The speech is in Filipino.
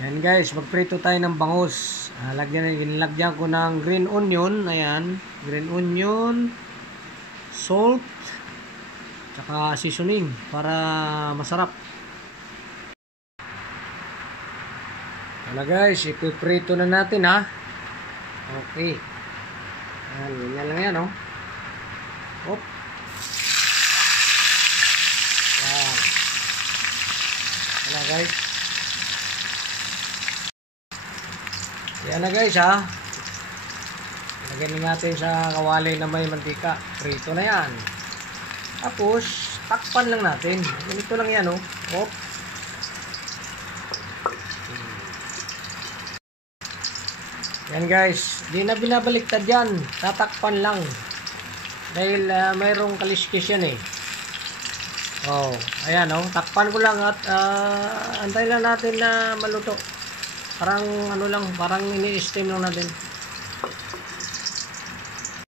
Ayan guys, magprito tayo ng bangus. Nilagyan ko ng green onion. Ayan, green onion, salt, tsaka seasoning para masarap. Wala guys, ipiprito na natin ha. Okay. Ayan, ganyan lang yan oh. Hop. Ayan. Wala guys. Ayan na guys ha. Lagyan natin sa kawali na may mantika. Prito na yan. Tapos, takpan lang natin. Ganito lang yan oh. Hop. Yan guys, di na binabaliktad yan, tatakpan lang dahil mayroong kaliskis yan eh. Oh, ayan oh, takpan ko lang at antay lang natin na maluto. Parang ano lang, parang ini-steam lang natin.